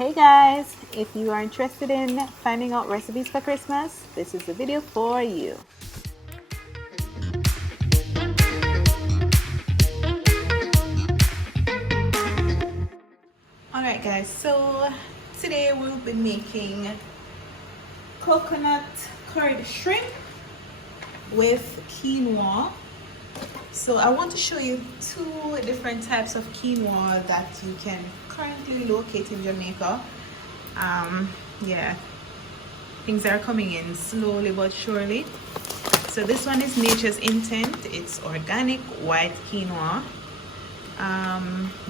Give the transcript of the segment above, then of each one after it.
Hey guys, if you are interested in finding out recipes for Christmas, this is the video for you. Alright guys, so today we'll be making coconut curried shrimp with quinoa. So I want to show you two different types of quinoa that you can currently locate in Jamaica. Yeah, things are coming in slowly but surely. So this one is Nature's Intent. It's organic white quinoa,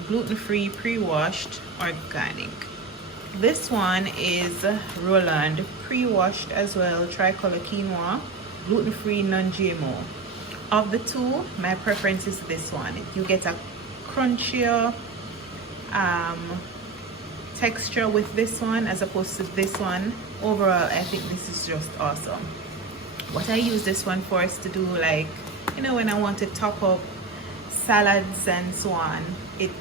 gluten-free, pre-washed, organic. This one is Roland, pre-washed as well, tricolor quinoa, gluten-free, non-GMO. Of the two, my preference is this one. You get a crunchier texture with this one as opposed to this one. Overall, I think this is just awesome. What I use this one for is to do, like, you know, when I want to top up salads and so on, it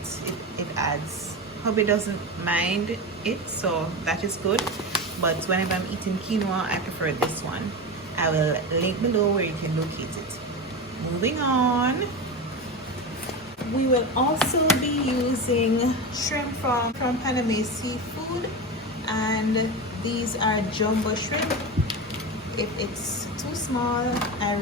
adds. Hubby doesn't mind it, so that is good. But whenever I'm eating quinoa, I prefer this one. I will link below where you can locate it. Moving on, we will also be using shrimp from Panama Seafood, and these are jumbo shrimp. If it's too small, I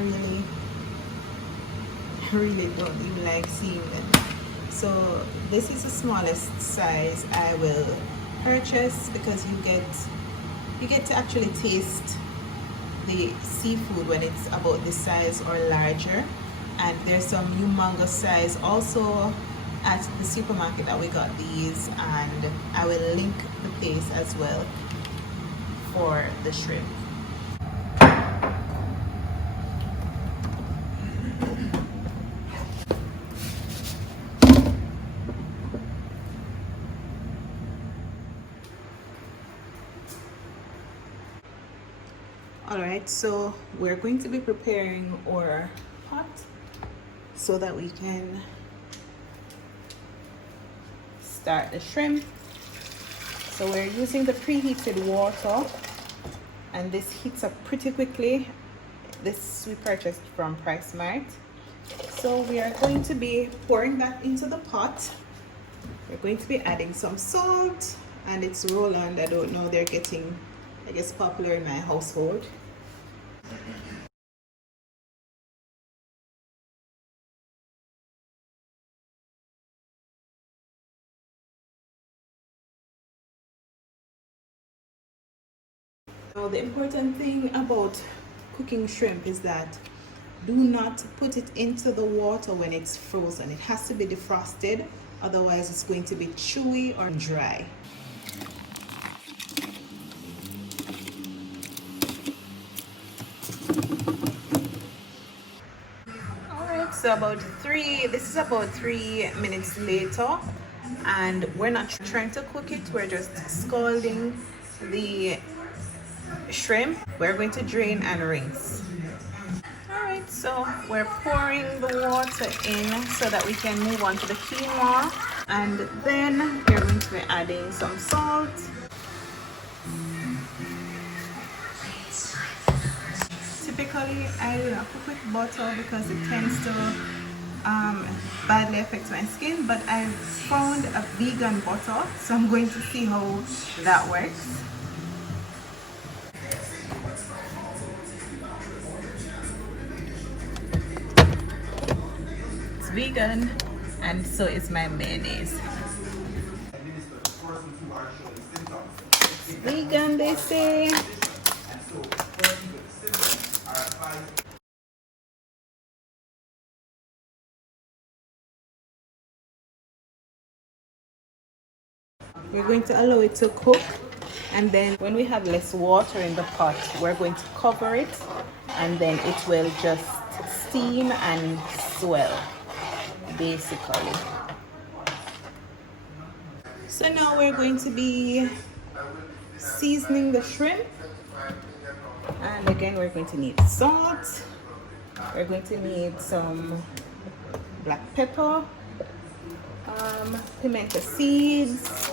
really don't even like seeing them. So this is the smallest size I will purchase because you get to actually taste the seafood when it's about this size or larger. And there's some humongous size also at the supermarket that we got these, and I will link the place as well for the shrimp. Alright, so we're going to be preparing our pot so that we can start the shrimp. So we're using the preheated water, and this heats up pretty quickly. This we purchased from Price Mart. So we are going to be pouring that into the pot. We're going to be adding some salt, and it's Roland. I don't know, they're getting, I guess, popular in my household. So the important thing about cooking shrimp is that do not put it into the water when it's frozen. It has to be defrosted, otherwise it's going to be chewy or dry. Alright, so this is about 3 minutes later, and we're not trying to cook it, we're just scalding the shrimp. We're going to drain and rinse. Alright, so we're pouring the water in so that we can move on to the quinoa, and then we're going to be adding some salt. Typically, I do not cook with butter because it tends to badly affect my skin, but I found a vegan butter, so I'm going to see how that works. It's vegan, and so is my mayonnaise. It's vegan, they say. We're going to allow it to cook, and then when we have less water in the pot, we're going to cover it, and then it will just steam and swell, basically. So now we're going to be seasoning the shrimp, and again we're going to need salt, we're going to need some black pepper, pimento seeds,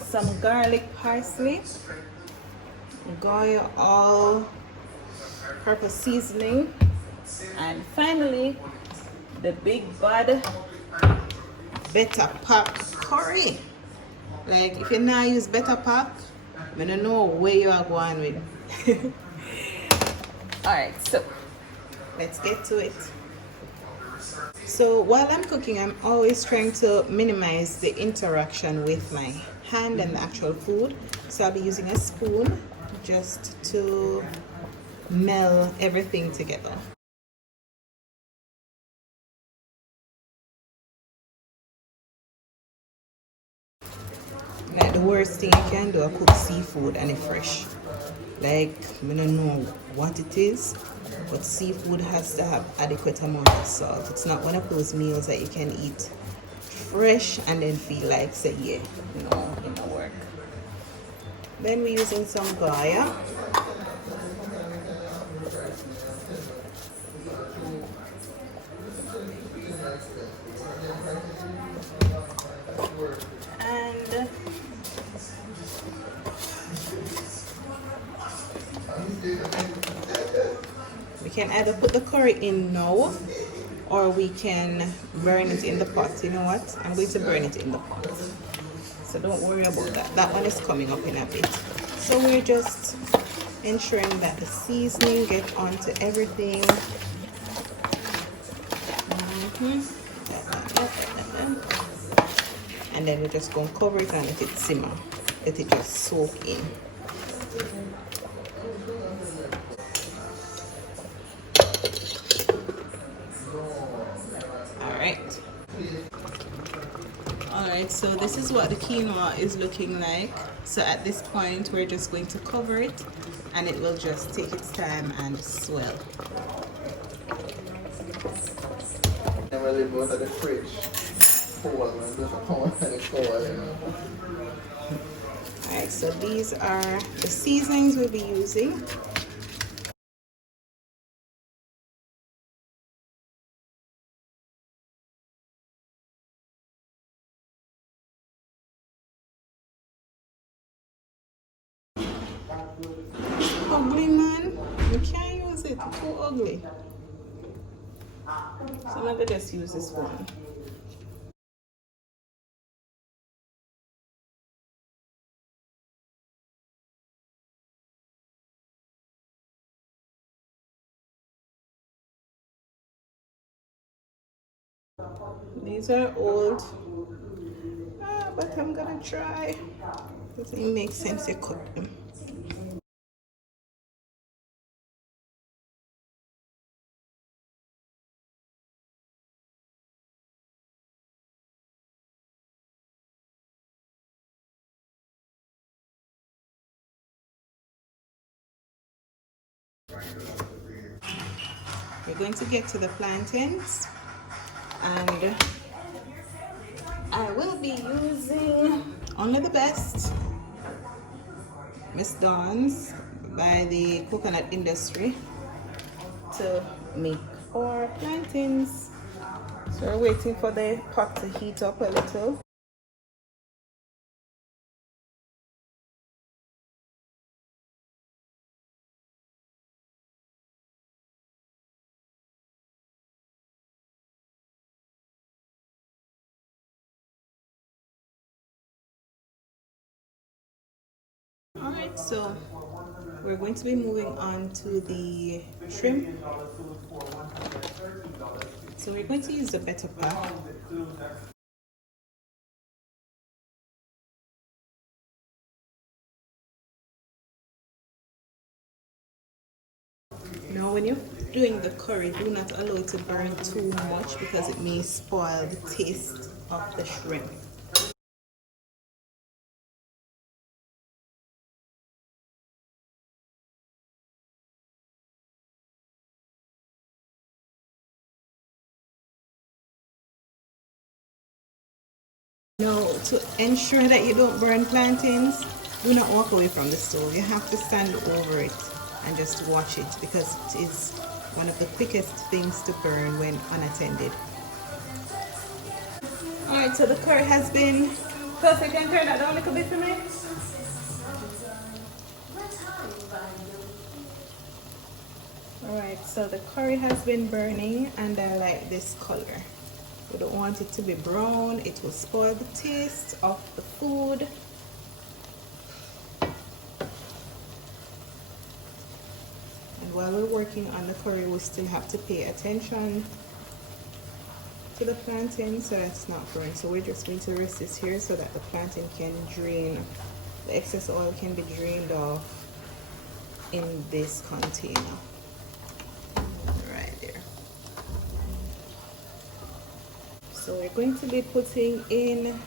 some garlic parsley, Goya all purpose seasoning, and finally the big bad better pack curry. Like if you now use better pack, I don't know where you are going with. Alright, so let's get to it. So while I'm cooking, I'm always trying to minimize the interaction with my hand and the actual food. So I'll be using a spoon just to meld everything together. Like the worst thing you can do is cook seafood and it's fresh. Like, I don't know what it is, but seafood has to have adequate amount of salt. It's not one of those meals that you can eat fresh and then feel like, say, yeah, no, it won't work. Then we're using some Goya. And we can either put the curry in now or we can burn it in the pot. You know what? I'm going to burn it in the pot. So don't worry about that. That one is coming up in a bit. So we're just ensuring that the seasoning get onto everything. And then we're just going to cover it and let it simmer. Let it just soak in. Alright, so this is what the quinoa is looking like. So at this point we're just going to cover it and it will just take its time and swell. Never leave out of the fridge. Alright, so these are the seasonings we'll be using. Ugly, man. You can't use it. It's too ugly. So I'm gonna just use this one. These are old, but I'm gonna try. Doesn't make sense to cut them. We're going to get to the plantains, and I will be using only the best Miss Dawn's by the coconut industry to make our plantains. So we're waiting for the pot to heat up a little. Alright, so we're going to be moving on to the shrimp. So we're going to use the better pack. Now when you're doing the curry, do not allow it to burn too much because it may spoil the taste of the shrimp. Now, to ensure that you don't burn plantains, do not walk away from the stove. You have to stand over it and just watch it because it is one of the quickest things to burn when unattended. Alright, so the curry has been So you can turn that down a little bit for me? Alright, so the curry has been burning and I like this color. We don't want it to be brown, it will spoil the taste of the food. And while we're working on the curry, we still have to pay attention to the plantain so that's not burnt. So we're just going to rest this here so that the plantain can drain, the excess oil can be drained off in this container. Right there. So we're going to be putting in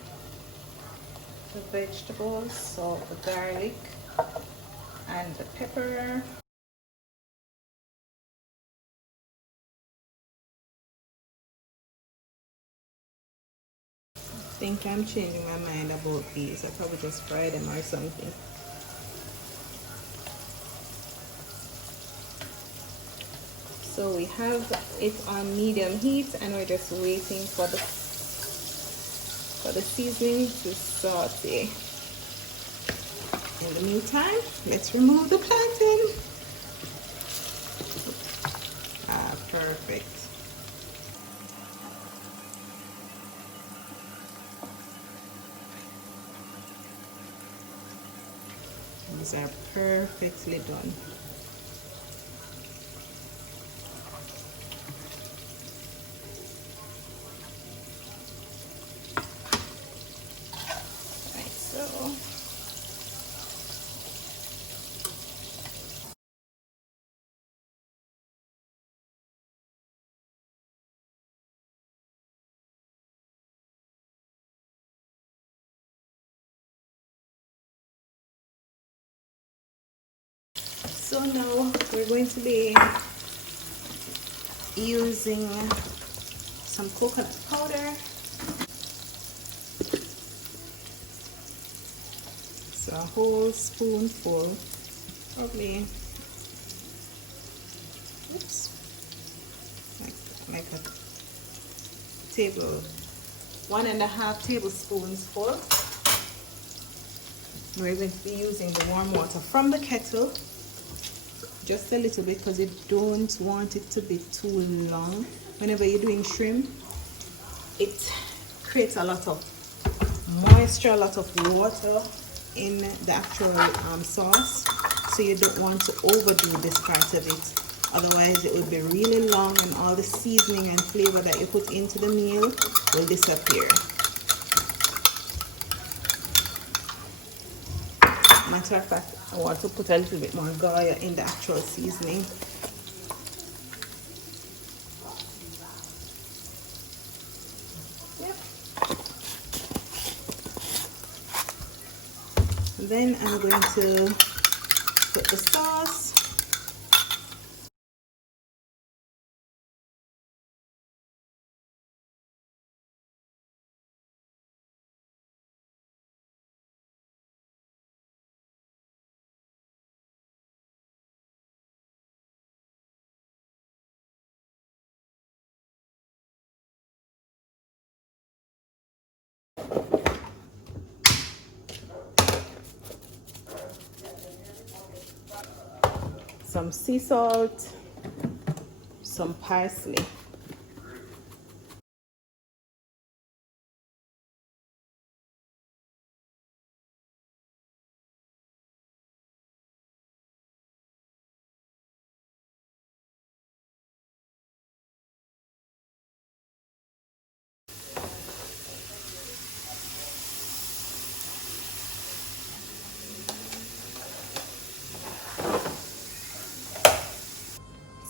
the vegetables, so the garlic and the pepper. I think I'm changing my mind about these. I probably just fry them or something. So we have it on medium heat and we're just waiting for the seasoning to saute. In the meantime, let's remove the plantain. Ah, perfect. These are perfectly done. Right, so now we're going to be using some coconut powder. So a whole spoonful, probably, oops, like a table, 1.5 tablespoons full. We're going to be using the warm water from the kettle, just a little bit because you don't want it to be too long. Whenever you're doing shrimp, it creates a lot of moisture, a lot of water in the actual sauce, so you don't want to overdo this part of it, otherwise it will be really long and all the seasoning and flavor that you put into the meal will disappear. Matter of fact, I want to put a little bit more Goya in the actual seasoning. Yep. Then I'm going to put the sauce. Some sea salt, some parsley.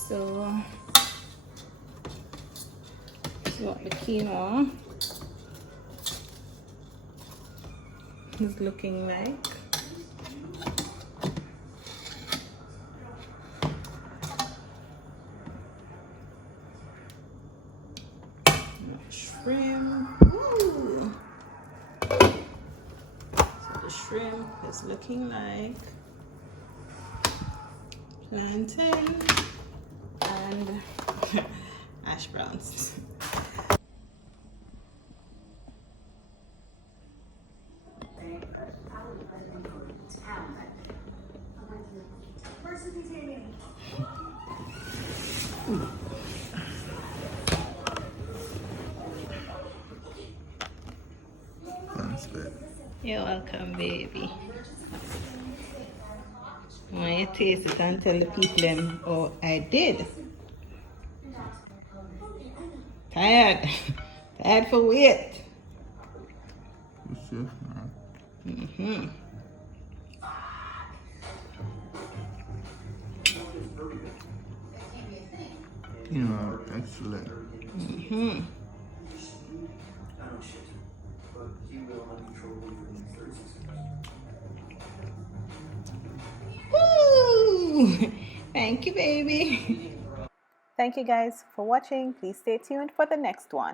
So this is what the quinoa is looking like. Shrimp. Ooh. So the shrimp is looking like plantain and hash browns. Respect. You're welcome, baby. I you taste it and tell the people them, oh, I did. Tired. Tired for wait. You safe now. Mm-hmm. You know, excellent. Mm-hmm. Woo! Thank you, baby. Thank you guys for watching. Please stay tuned for the next one.